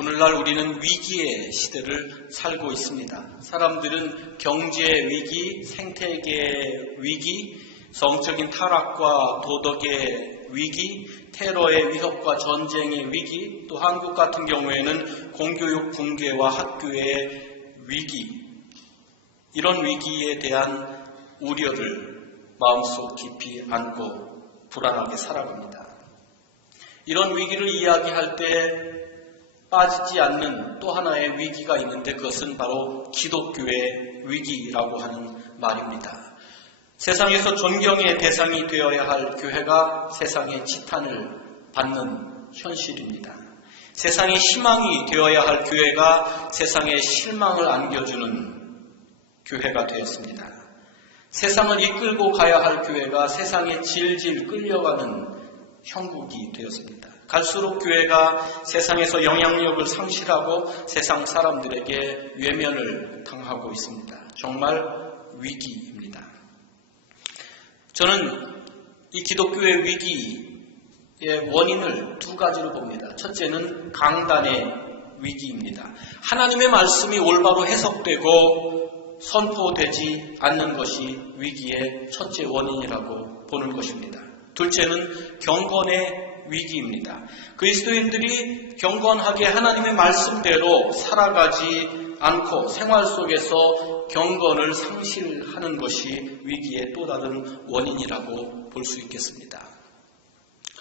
오늘날 우리는 위기의 시대를 살고 있습니다. 사람들은 경제 위기, 생태계 위기, 성적인 타락과 도덕의 위기, 테러의 위협과 전쟁의 위기, 또 한국 같은 경우에는 공교육 붕괴와 학교의 위기, 이런 위기에 대한 우려를 마음속 깊이 안고 불안하게 살아갑니다. 이런 위기를 이야기할 때 빠지지 않는 또 하나의 위기가 있는데 그것은 바로 기독교의 위기라고 하는 말입니다. 세상에서 존경의 대상이 되어야 할 교회가 세상의 지탄을 받는 현실입니다. 세상의 희망이 되어야 할 교회가 세상에 실망을 안겨주는 교회가 되었습니다. 세상을 이끌고 가야 할 교회가 세상에 질질 끌려가는 형국이 되었습니다. 갈수록 교회가 세상에서 영향력을 상실하고 세상 사람들에게 외면을 당하고 있습니다. 정말 위기입니다. 저는 이 기독교의 위기의 원인을 두 가지로 봅니다. 첫째는 강단의 위기입니다. 하나님의 말씀이 올바로 해석되고 선포되지 않는 것이 위기의 첫째 원인이라고 보는 것입니다. 둘째는 경건의 위기입니다. 그리스도인들이 경건하게 하나님의 말씀대로 살아가지 않고 생활 속에서 경건을 상실하는 것이 위기의 또 다른 원인이라고 볼 수 있겠습니다.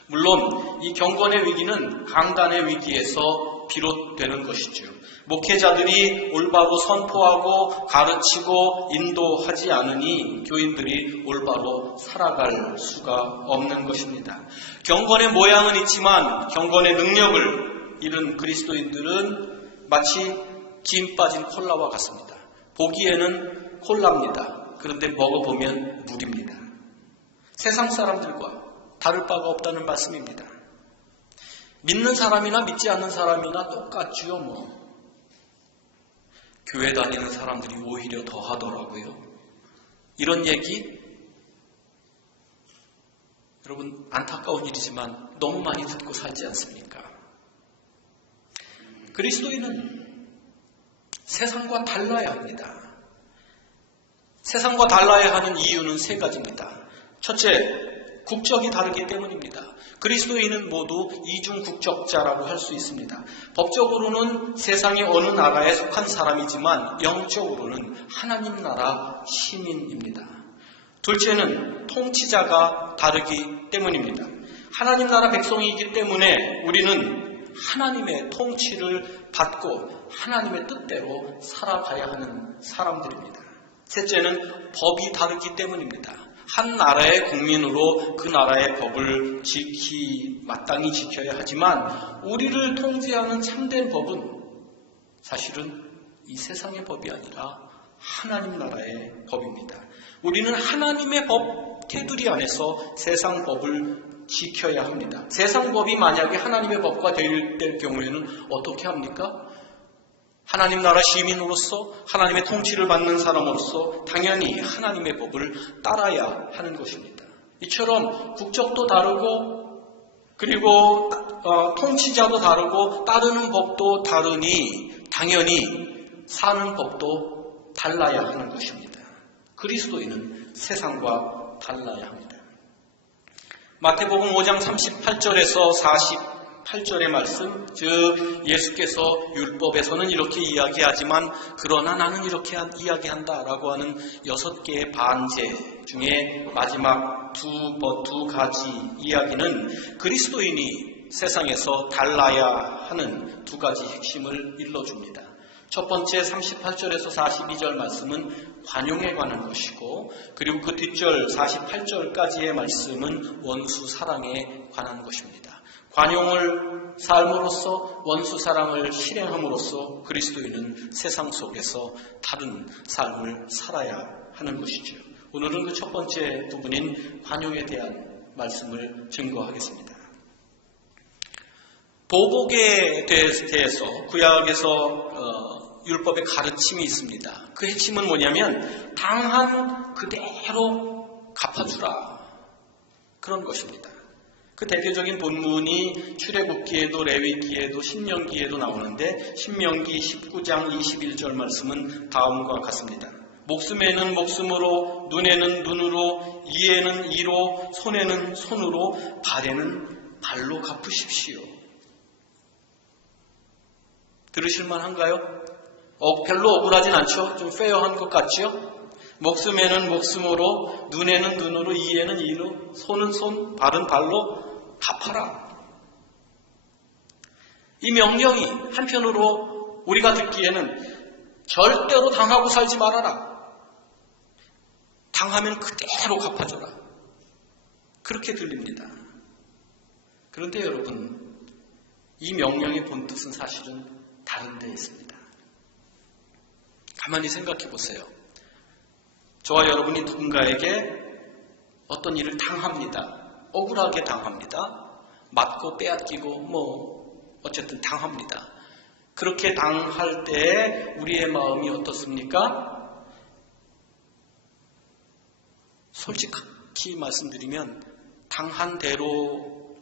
물론 이 경건의 위기는 강단의 위기에서 비롯되는 것이죠. 목회자들이 올바로 선포하고 가르치고 인도하지 않으니 교인들이 올바로 살아갈 수가 없는 것입니다. 경건의 모양은 있지만 경건의 능력을 잃은 그리스도인들은 마치 김 빠진 콜라와 같습니다. 보기에는 콜라입니다. 그런데 먹어보면 물입니다. 세상 사람들과 다를 바가 없다는 말씀입니다. 믿는 사람이나 믿지 않는 사람이나 똑같지요, 교회 다니는 사람들이 오히려 더 하더라고요. 이런 얘기, 여러분 안타까운 일이지만 너무 많이 듣고 살지 않습니까? 그리스도인은 세상과 달라야 합니다. 세상과 달라야 하는 이유는 세 가지입니다. 첫째, 국적이 다르기 때문입니다. 그리스도인은 모두 이중 국적자라고 할 수 있습니다. 법적으로는 세상의 어느 나라에 속한 사람이지만 영적으로는 하나님 나라 시민입니다. 둘째는 통치자가 다르기 때문입니다. 하나님 나라 백성이기 때문에 우리는 하나님의 통치를 받고 하나님의 뜻대로 살아가야 하는 사람들입니다. 셋째는 법이 다르기 때문입니다. 한 나라의 국민으로 그 나라의 법을 마땅히 지켜야 하지만 우리를 통제하는 참된 법은 사실은 이 세상의 법이 아니라 하나님 나라의 법입니다. 우리는 하나님의 법 테두리 안에서 세상 법을 지켜야 합니다. 세상 법이 만약에 하나님의 법과 될 경우에는 어떻게 합니까? 하나님 나라 시민으로서 하나님의 통치를 받는 사람으로서 당연히 하나님의 법을 따라야 하는 것입니다. 이처럼 국적도 다르고 그리고 통치자도 다르고 따르는 법도 다르니 당연히 사는 법도 달라야 하는 것입니다. 그리스도인은 세상과 달라야 합니다. 마태복음 5장 38절에서 48절의 말씀, 즉 예수께서 율법에서는 이렇게 이야기하지만 그러나 나는 이렇게 이야기한다라고 하는 6개의 반제 중에 마지막 두 가지 이야기는 그리스도인이 세상에서 달라야 하는 두 가지 핵심을 일러줍니다. 첫 번째 38절에서 42절 말씀은 관용에 관한 것이고 그리고 그 뒷절 48절까지의 말씀은 원수 사랑에 관한 것입니다. 관용을 삶으로써 원수 사랑을 실행함으로써 그리스도인은 세상 속에서 다른 삶을 살아야 하는 것이죠. 오늘은 그 첫 번째 부분인 관용에 대한 말씀을 증거하겠습니다. 보복에 대해서 구약에서 율법의 가르침이 있습니다. 그 핵심은 뭐냐면 당한 그대로 갚아주라, 그런 것입니다. 그 대표적인 본문이 출애굽기에도 레위기에도 신명기에도 나오는데 신명기 19장 21절 말씀은 다음과 같습니다. 목숨에는 목숨으로, 눈에는 눈으로, 이에는 이로, 손에는 손으로, 발에는 발로 갚으십시오. 들으실만한가요? 별로 억울하진 않죠? 좀 페어한 것 같죠? 목숨에는 목숨으로, 눈에는 눈으로, 이에는 이로, 손은 손, 발은 발로 갚아라. 이 명령이 한편으로 우리가 듣기에는 절대로 당하고 살지 말아라. 당하면 그대로 갚아줘라. 그렇게 들립니다. 그런데 여러분, 이 명령의 본뜻은 사실은 다른 데 있습니다. 가만히 생각해 보세요. 저와 여러분이 누군가에게 어떤 일을 당합니다. 억울하게 당합니다. 맞고 빼앗기고 어쨌든 당합니다. 그렇게 당할 때 우리의 마음이 어떻습니까? 솔직히 말씀드리면 당한 대로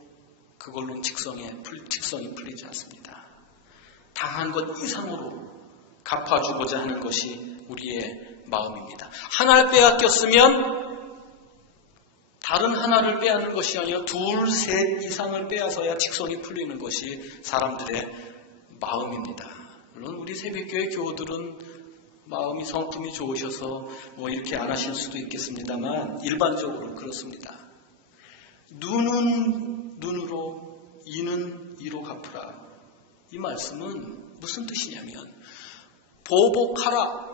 그걸로는 직성이 풀리지 않습니다. 당한 것 이상으로 갚아주고자 하는 것이 우리의 마음입니다. 하나를 빼앗겼으면 다른 하나를 빼앗는 것이 아니라 둘, 셋 이상을 빼앗아야 직성이 풀리는 것이 사람들의 마음입니다. 물론 우리 새벽교회 교우들은 마음이 성품이 좋으셔서 이렇게 안 하실 수도 있겠습니다만 일반적으로 그렇습니다. 눈은 눈으로, 이는 이로 갚으라. 이 말씀은 무슨 뜻이냐면 보복하라.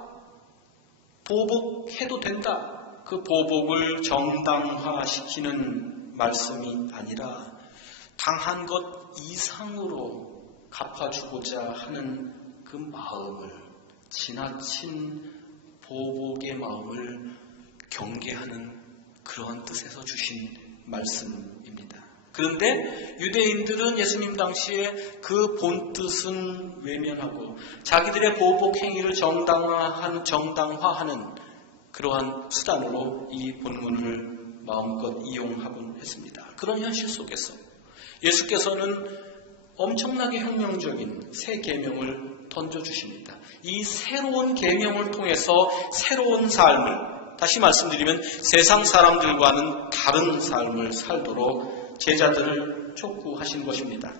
보복해도 된다. 그 보복을 정당화시키는 말씀이 아니라 당한 것 이상으로 갚아주고자 하는 그 마음을, 지나친 보복의 마음을 경계하는 그러한 뜻에서 주신 말씀입니다. 그런데 유대인들은 예수님 당시에 그 본뜻은 외면하고 자기들의 보복 행위를 정당화하는 그러한 수단으로 이 본문을 마음껏 이용하곤 했습니다. 그런 현실 속에서 예수께서는 엄청나게 혁명적인 새 계명을 던져주십니다. 이 새로운 계명을 통해서 새로운 삶을, 다시 말씀드리면 세상 사람들과는 다른 삶을 살도록 제자들을 촉구하신 것입니다.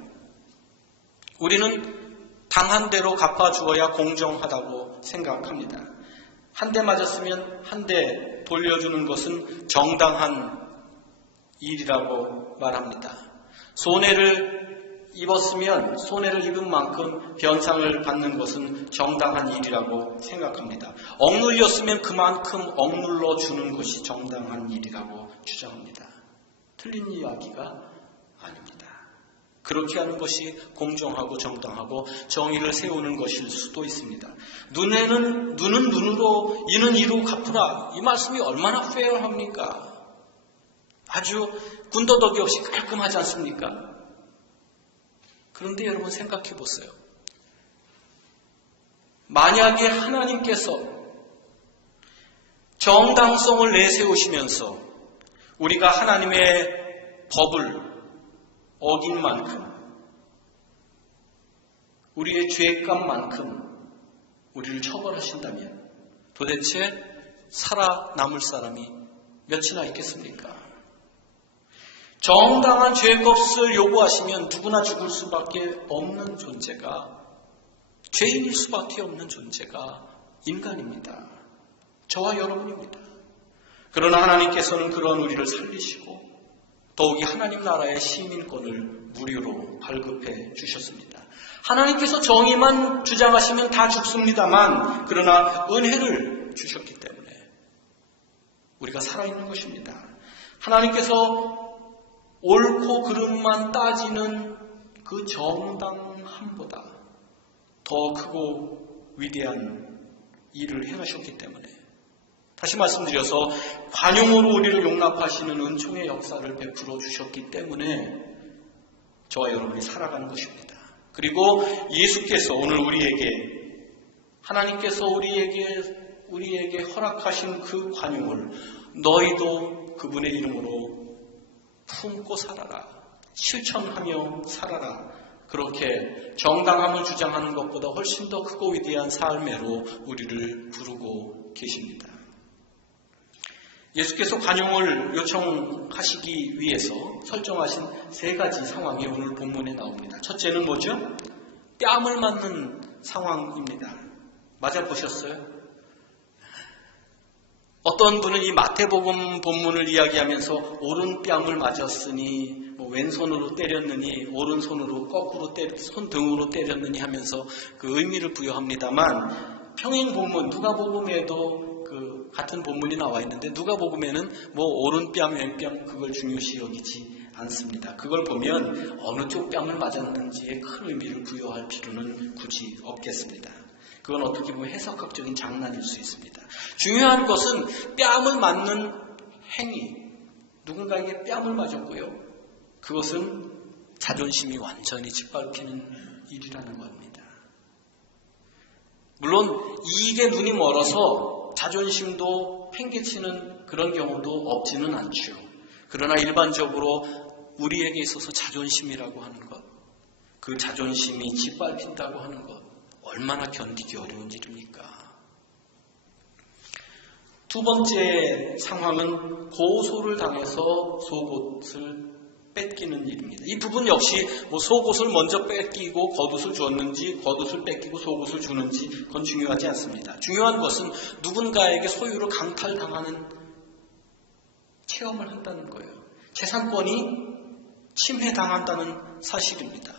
우리는 당한 대로 갚아주어야 공정하다고 생각합니다. 한 대 맞았으면 한 대 돌려주는 것은 정당한 일이라고 말합니다. 손해를 입었으면 손해를 입은 만큼 변상을 받는 것은 정당한 일이라고 생각합니다. 억눌렸으면 그만큼 억눌러 주는 것이 정당한 일이라고 주장합니다. 틀린 이야기가 아닙니다. 그렇게 하는 것이 공정하고 정당하고 정의를 세우는 것일 수도 있습니다. 눈은 눈으로, 이는 이로 갚으라. 이 말씀이 얼마나 페어합니까? 아주 군더더기 없이 깔끔하지 않습니까? 그런데 여러분 생각해 보세요. 만약에 하나님께서 정당성을 내세우시면서 우리가 하나님의 법을 어긴 만큼, 우리의 죄값만큼 우리를 처벌하신다면 도대체 살아남을 사람이 몇이나 있겠습니까? 정당한 죄값을 요구하시면 누구나 죽을 수밖에 없는 존재가, 죄인일 수밖에 없는 존재가 인간입니다. 저와 여러분입니다. 그러나 하나님께서는 그런 우리를 살리시고 더욱이 하나님 나라의 시민권을 무료로 발급해 주셨습니다. 하나님께서 정의만 주장하시면 다 죽습니다만 그러나 은혜를 주셨기 때문에 우리가 살아있는 것입니다. 하나님께서 옳고 그름만 따지는 그 정당함보다 더 크고 위대한 일을 행하셨기 때문에, 다시 말씀드려서 관용으로 우리를 용납하시는 은총의 역사를 베풀어 주셨기 때문에 저와 여러분이 살아가는 것입니다. 그리고 예수께서 오늘 하나님께서 우리에게 허락하신 그 관용을 너희도 그분의 이름으로 품고 살아라. 실천하며 살아라. 그렇게 정당함을 주장하는 것보다 훨씬 더 크고 위대한 삶으로 우리를 부르고 계십니다. 예수께서 관용을 요청하시기 위해서 설정하신 세 가지 상황이 오늘 본문에 나옵니다. 첫째는 뭐죠? 뺨을 맞는 상황입니다. 맞아보셨어요? 어떤 분은 이 마태복음 본문을 이야기하면서 오른뺨을 맞았으니 왼손으로 때렸느니 오른손으로 거꾸로 손등으로 때렸느니 하면서 그 의미를 부여합니다만 평행 본문 누가복음에도 그 같은 본문이 나와 있는데 누가복음에는 오른뺨 왼뺨 그걸 중요시 여기지 않습니다. 그걸 보면 어느 쪽 뺨을 맞았는지에 큰 의미를 부여할 필요는 굳이 없겠습니다. 그건 어떻게 보면 해석학적인 장난일 수 있습니다. 중요한 것은 뺨을 맞는 행위, 누군가에게 뺨을 맞았고요. 그것은 자존심이 완전히 짓밟히는 일이라는 겁니다. 물론 이익에 눈이 멀어서 자존심도 팽개치는 그런 경우도 없지는 않죠. 그러나 일반적으로 우리에게 있어서 자존심이라고 하는 것, 그 자존심이 짓밟힌다고 하는 것, 얼마나 견디기 어려운 일입니까? 두 번째 상황은 고소를 당해서 속옷을 뺏기는 일입니다. 이 부분 역시 속옷을 먼저 뺏기고 겉옷을 주었는지 겉옷을 뺏기고 속옷을 주는지 그건 중요하지 않습니다. 중요한 것은 누군가에게 소유를 강탈당하는 체험을 한다는 거예요. 재산권이 침해당한다는 사실입니다.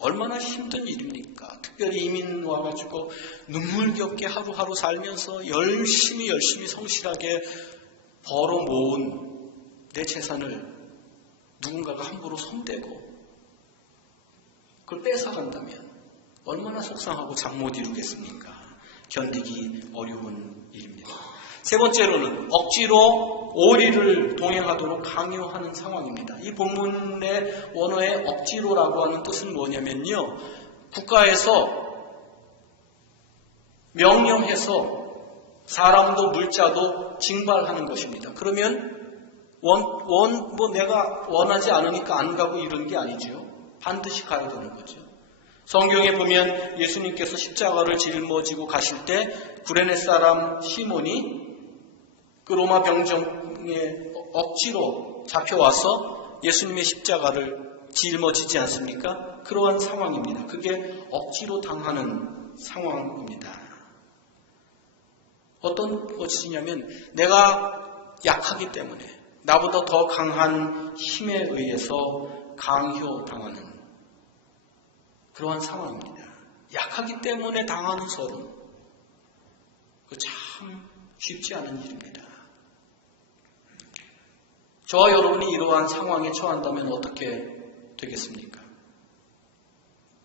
얼마나 힘든 일입니까? 특별히 이민 와가지고 눈물겹게 하루하루 살면서 열심히 성실하게 벌어 모은 내 재산을 누군가가 함부로 손대고 그걸 뺏어간다면 얼마나 속상하고 잠 못 이루겠습니까? 견디기 어려운 일입니다. 세 번째로는 억지로 오리를 동행하도록 강요하는 상황입니다. 이 본문의 원어의 억지로라고 하는 뜻은 뭐냐면요. 국가에서 명령해서 사람도 물자도 징발하는 것입니다. 그러면 내가 원하지 않으니까 안 가고 이런 게 아니죠. 반드시 가야 되는 거죠. 성경에 보면 예수님께서 십자가를 짊어지고 가실 때 구레네 사람 시몬이 그 로마 병정에 억지로 잡혀와서 예수님의 십자가를 짊어지지 않습니까? 그러한 상황입니다. 그게 억지로 당하는 상황입니다. 어떤 것이냐면 내가 약하기 때문에 나보다 더 강한 힘에 의해서 강요당하는 그러한 상황입니다. 약하기 때문에 당하는 서름, 참 쉽지 않은 일입니다. 저와 여러분이 이러한 상황에 처한다면 어떻게 되겠습니까?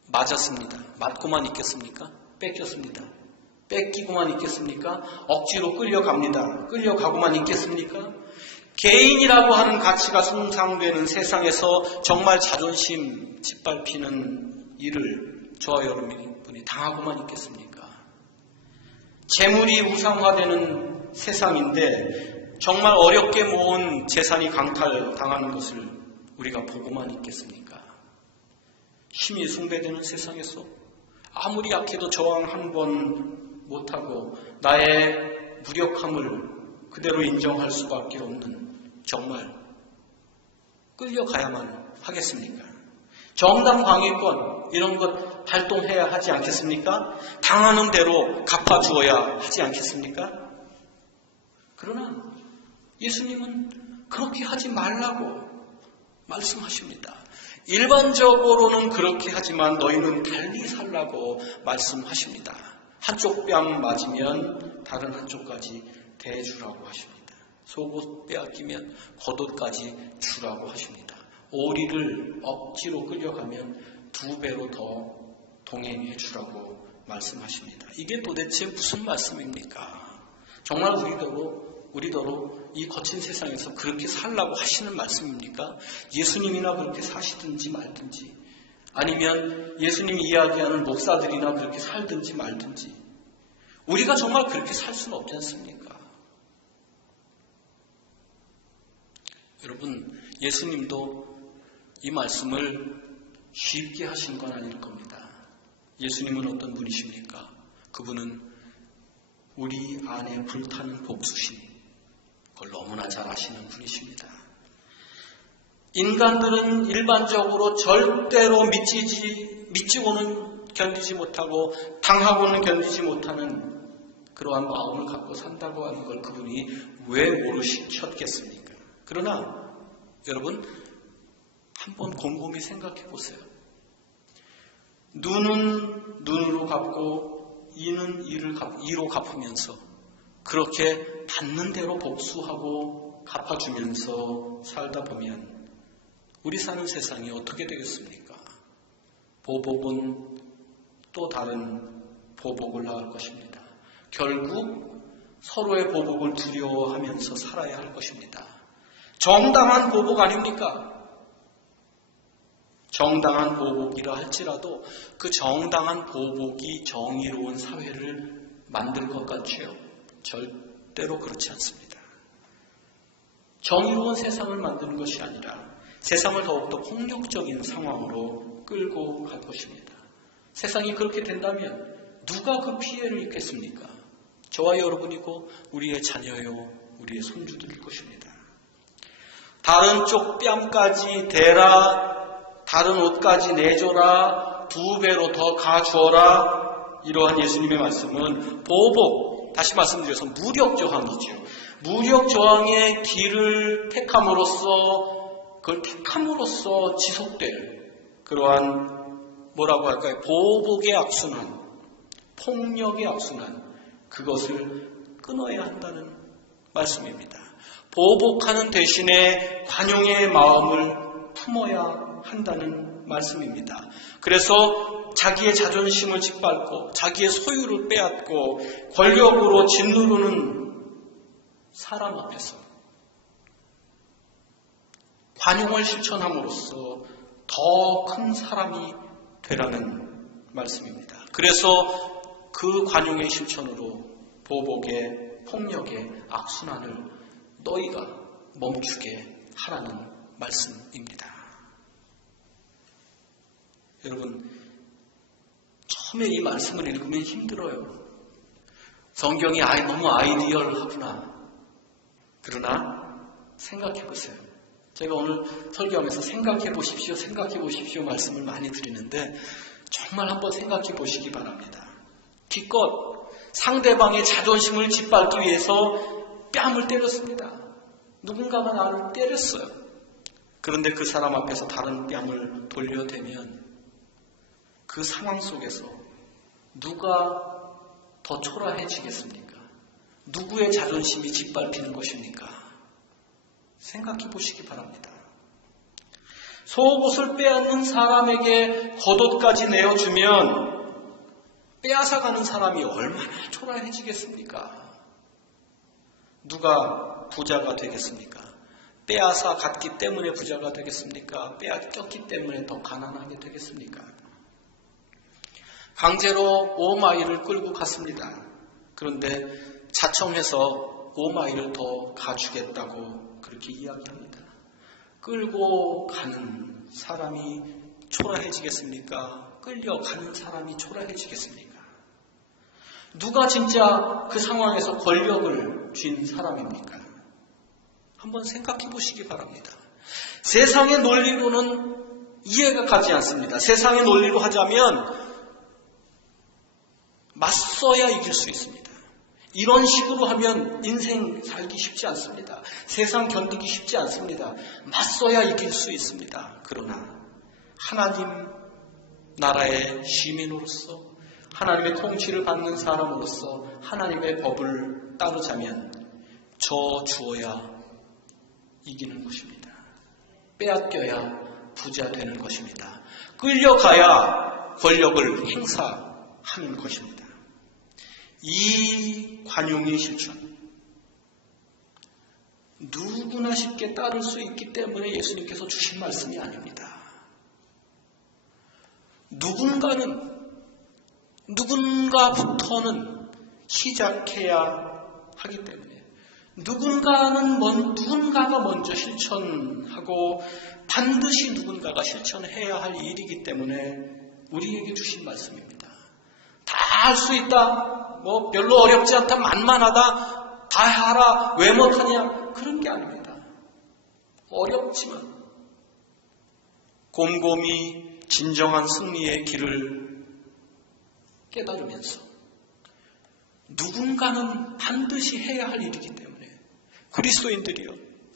맞았습니다. 맞고만 있겠습니까? 뺏겼습니다. 뺏기고만 있겠습니까? 억지로 끌려갑니다. 끌려가고만 있겠습니까? 개인이라고 하는 가치가 숭상되는 세상에서 정말 자존심 짓밟히는 일을 저와 여러분이 당하고만 있겠습니까? 재물이 우상화되는 세상인데 정말 어렵게 모은 재산이 강탈당하는 것을 우리가 보고만 있겠습니까? 힘이 숭배되는 세상에서 아무리 약해도 저항 한 번 못하고 나의 무력함을 그대로 인정할 수밖에 없는 정말 끌려가야만 하겠습니까? 정당 방위권 이런 것 발동해야 하지 않겠습니까? 당하는 대로 갚아주어야 하지 않겠습니까? 그러나 예수님은 그렇게 하지 말라고 말씀하십니다. 일반적으로는 그렇게 하지만 너희는 달리 살라고 말씀하십니다. 한쪽 뺨 맞으면 다른 한쪽까지 대주라고 하십니다. 속옷 빼앗기면 겉옷까지 주라고 하십니다. 오리를 억지로 끌려가면 2배로 더 동행해 주라고 말씀하십니다. 이게 도대체 무슨 말씀입니까? 정말 우리더러 이 거친 세상에서 그렇게 살라고 하시는 말씀입니까? 예수님이나 그렇게 사시든지 말든지 아니면 예수님이 이야기하는 목사들이나 그렇게 살든지 말든지 우리가 정말 그렇게 살 수는 없지 않습니까? 여러분, 예수님도 이 말씀을 쉽게 하신 건 아닐 겁니다. 예수님은 어떤 분이십니까? 그분은 우리 안에 불타는 복수심, 그걸 너무나 잘 아시는 분이십니다. 인간들은 일반적으로 절대로 믿지고는 견디지 못하고 당하고는 견디지 못하는 그러한 마음을 갖고 산다고 하는 걸 그분이 왜 모르셨겠습니까? 그러나 여러분 한번 곰곰이 생각해 보세요. 눈은 눈으로 갚고 이는 이로 갚으면서 그렇게 받는 대로 복수하고 갚아주면서 살다 보면 우리 사는 세상이 어떻게 되겠습니까? 보복은 또 다른 보복을 낳을 것입니다. 결국 서로의 보복을 두려워하면서 살아야 할 것입니다. 정당한 보복 아닙니까? 정당한 보복이라 할지라도 그 정당한 보복이 정의로운 사회를 만들 것 같지요? 절대로 그렇지 않습니다. 정의로운 세상을 만드는 것이 아니라 세상을 더욱더 폭력적인 상황으로 끌고 갈 것입니다. 세상이 그렇게 된다면 누가 그 피해를 입겠습니까? 저와 여러분이고 우리의 자녀요, 우리의 손주들일 것입니다. 다른 쪽 뺨까지 대라, 다른 옷까지 내줘라, 2배로 더 가주어라. 이러한 예수님의 말씀은 보복, 다시 말씀드려서 무력저항이죠. 무력저항의 길을 택함으로써 그걸 택함으로써 지속될 그러한 뭐라고 할까요? 보복의 악순환, 폭력의 악순환, 그것을 끊어야 한다는 말씀입니다. 보복하는 대신에 관용의 마음을 품어야 한다는 말씀입니다. 그래서 자기의 자존심을 짓밟고 자기의 소유를 빼앗고 권력으로 짓누르는 사람 앞에서 관용을 실천함으로써 더 큰 사람이 되라는 말씀입니다. 그래서 그 관용의 실천으로 보복의 폭력의 악순환을 너희가 멈추게 하라는 말씀입니다. 여러분, 처음에 이 말씀을 읽으면 힘들어요. 성경이 너무 아이디얼하구나. 그러나 생각해 보세요. 제가 오늘 설교하면서 생각해 보십시오 말씀을 많이 드리는데 정말 한번 생각해 보시기 바랍니다. 기껏 상대방의 자존심을 짓밟기 위해서 뺨을 때렸습니다. 누군가가 나를 때렸어요. 그런데 그 사람 앞에서 다른 뺨을 돌려대면 그 상황 속에서 누가 더 초라해지겠습니까? 누구의 자존심이 짓밟히는 것입니까? 생각해 보시기 바랍니다. 속옷을 빼앗는 사람에게 겉옷까지 내어주면 빼앗아가는 사람이 얼마나 초라해지겠습니까? 누가 부자가 되겠습니까? 빼앗아 갔기 때문에 부자가 되겠습니까? 빼앗겼기 때문에 더 가난하게 되겠습니까? 강제로 5마일을 끌고 갔습니다. 그런데 자청해서 5마일을 더 가주겠다고 그렇게 이야기합니다. 끌고 가는 사람이 초라해지겠습니까? 끌려가는 사람이 초라해지겠습니까? 누가 진짜 그 상황에서 권력을 쥔 사람입니까? 한번 생각해 보시기 바랍니다. 세상의 논리로는 이해가 가지 않습니다. 세상의 논리로 하자면 맞서야 이길 수 있습니다. 이런 식으로 하면 인생 살기 쉽지 않습니다. 세상 견디기 쉽지 않습니다. 맞서야 이길 수 있습니다. 그러나 하나님 나라의 시민으로서 하나님의 통치를 받는 사람으로서 하나님의 법을 따르자면 저주어야 이기는 것입니다. 빼앗겨야 부자 되는 것입니다. 끌려가야 권력을 행사하는 것입니다. 이 관용의 실천, 누구나 쉽게 따를 수 있기 때문에 예수님께서 주신 말씀이 아닙니다. 누군가부터는 시작해야 하기 때문에 누군가가 먼저 실천하고 반드시 누군가가 실천해야 할 일이기 때문에 우리에게 주신 말씀입니다. 다 할 수 있다, 별로 어렵지 않다, 만만하다, 다 하라, 왜 못하냐, 그런 게 아닙니다. 어렵지만 곰곰이 진정한 승리의 길을 깨달으면서 누군가는 반드시 해야 할 일이기 때문에 그리스도인들이요,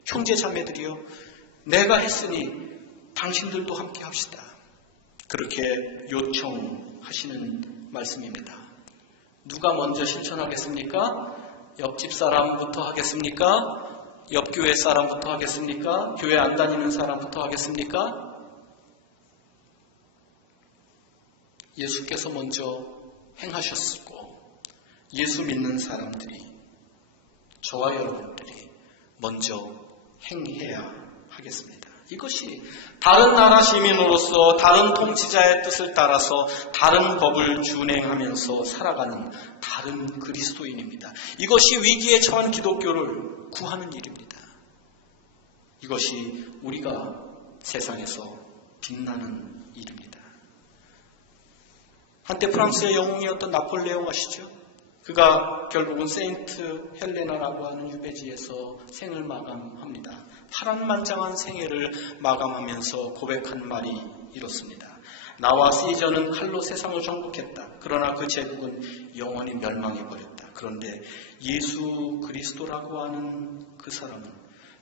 형제 자매들이요, 내가 했으니 당신들도 함께 합시다. 그렇게 요청하시는 말씀입니다. 누가 먼저 실천하겠습니까? 옆집 사람부터 하겠습니까? 옆 교회 사람부터 하겠습니까? 교회 안 다니는 사람부터 하겠습니까? 예수께서 먼저 행하셨고 예수 믿는 사람들이, 저와 여러분들이 먼저 행해야 하겠습니다. 이것이 다른 나라 시민으로서 다른 통치자의 뜻을 따라서 다른 법을 준행하면서 살아가는 다른 그리스도인입니다. 이것이 위기에 처한 기독교를 구하는 일입니다. 이것이 우리가 세상에서 빛나는 일입니다. 한때 프랑스의 영웅이었던 나폴레옹 아시죠? 그가 결국은 세인트 헬레나라고 하는 유배지에서 생을 마감합니다. 파란만장한 생애를 마감하면서 고백한 말이 이렇습니다. 나와 시저는 칼로 세상을 정복했다. 그러나 그 제국은 영원히 멸망해버렸다. 그런데 예수 그리스도라고 하는 그 사람은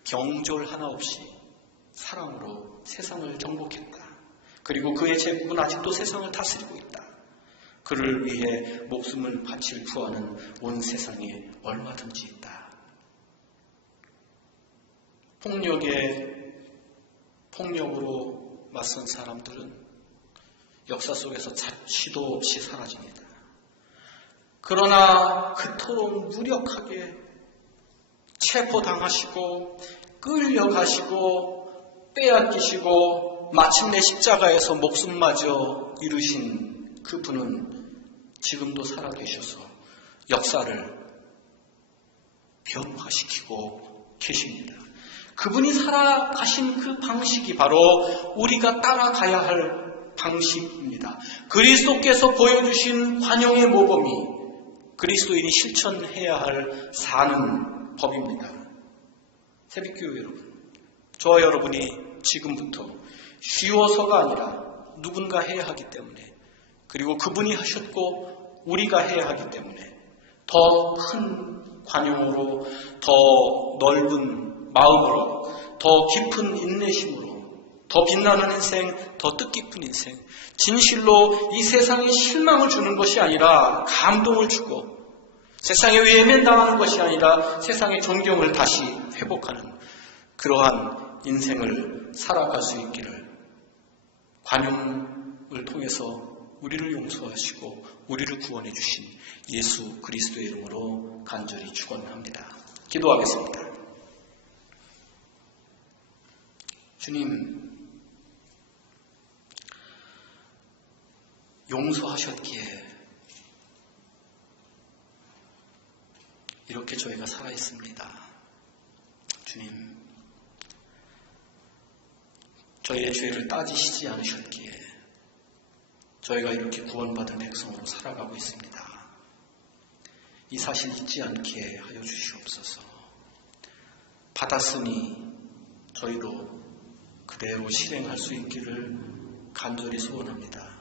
경졸 하나 없이 사랑으로 세상을 정복했다. 그리고 그의 제국은 아직도 세상을 다스리고 있다. 그를 위해 목숨을 바칠 부하는 온 세상에 얼마든지 있다. 폭력으로 맞선 사람들은 역사 속에서 자취도 없이 사라집니다. 그러나 그토록 무력하게 체포당하시고 끌려가시고 빼앗기시고 마침내 십자가에서 목숨마저 이루신 그분은 지금도 살아계셔서 역사를 변화시키고 계십니다. 그분이 살아가신 그 방식이 바로 우리가 따라가야 할 방식입니다. 그리스도께서 보여주신 관용의 모범이 그리스도인이 실천해야 할 사는 법입니다. 새벽교회 여러분, 저와 여러분이 지금부터 쉬워서가 아니라 누군가 해야 하기 때문에, 그리고 그분이 하셨고 우리가 해야 하기 때문에 더 큰 관용으로, 더 넓은 마음으로, 더 깊은 인내심으로, 더 빛나는 인생, 더 뜻깊은 인생, 진실로 이 세상에 실망을 주는 것이 아니라 감동을 주고, 세상에 외면당하는 것이 아니라 세상의 존경을 다시 회복하는 그러한 인생을 살아갈 수 있기를 관용을 통해서 우리를 용서하시고 우리를 구원해 주신 예수 그리스도의 이름으로 간절히 축원합니다. 기도하겠습니다. 주님, 용서하셨기에 이렇게 저희가 살아있습니다. 주님, 저희의 죄를 따지시지 않으셨기에 저희가 이렇게 구원받은 백성으로 살아가고 있습니다. 이 사실 잊지 않게 하여 주시옵소서. 받았으니 저희도 그대로 실행할 수 있기를 간절히 소원합니다.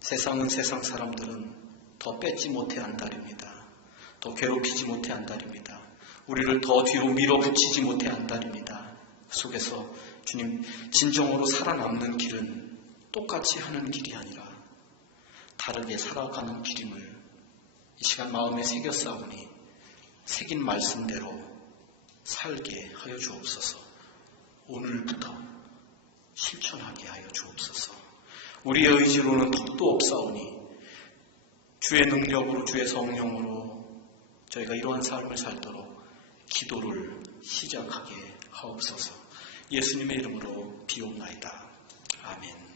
세상은, 세상 사람들은 더 뺏지 못해 안달입니다. 더 괴롭히지 못해 안달입니다. 우리를 더 뒤로 밀어붙이지 못해 안달입니다. 그 속에서 주님, 진정으로 살아남는 길은 똑같이 하는 길이 아니라 다르게 살아가는 길임을 이 시간 마음에 새겼사오니 새긴 말씀대로 살게 하여 주옵소서. 오늘부터 실천하게 하여 주옵소서. 우리의 의지로는 턱도 없사오니 주의 능력으로, 주의 성령으로 저희가 이러한 삶을 살도록 기도를 시작하게 하옵소서. 예수님의 이름으로 비옵나이다. 아멘.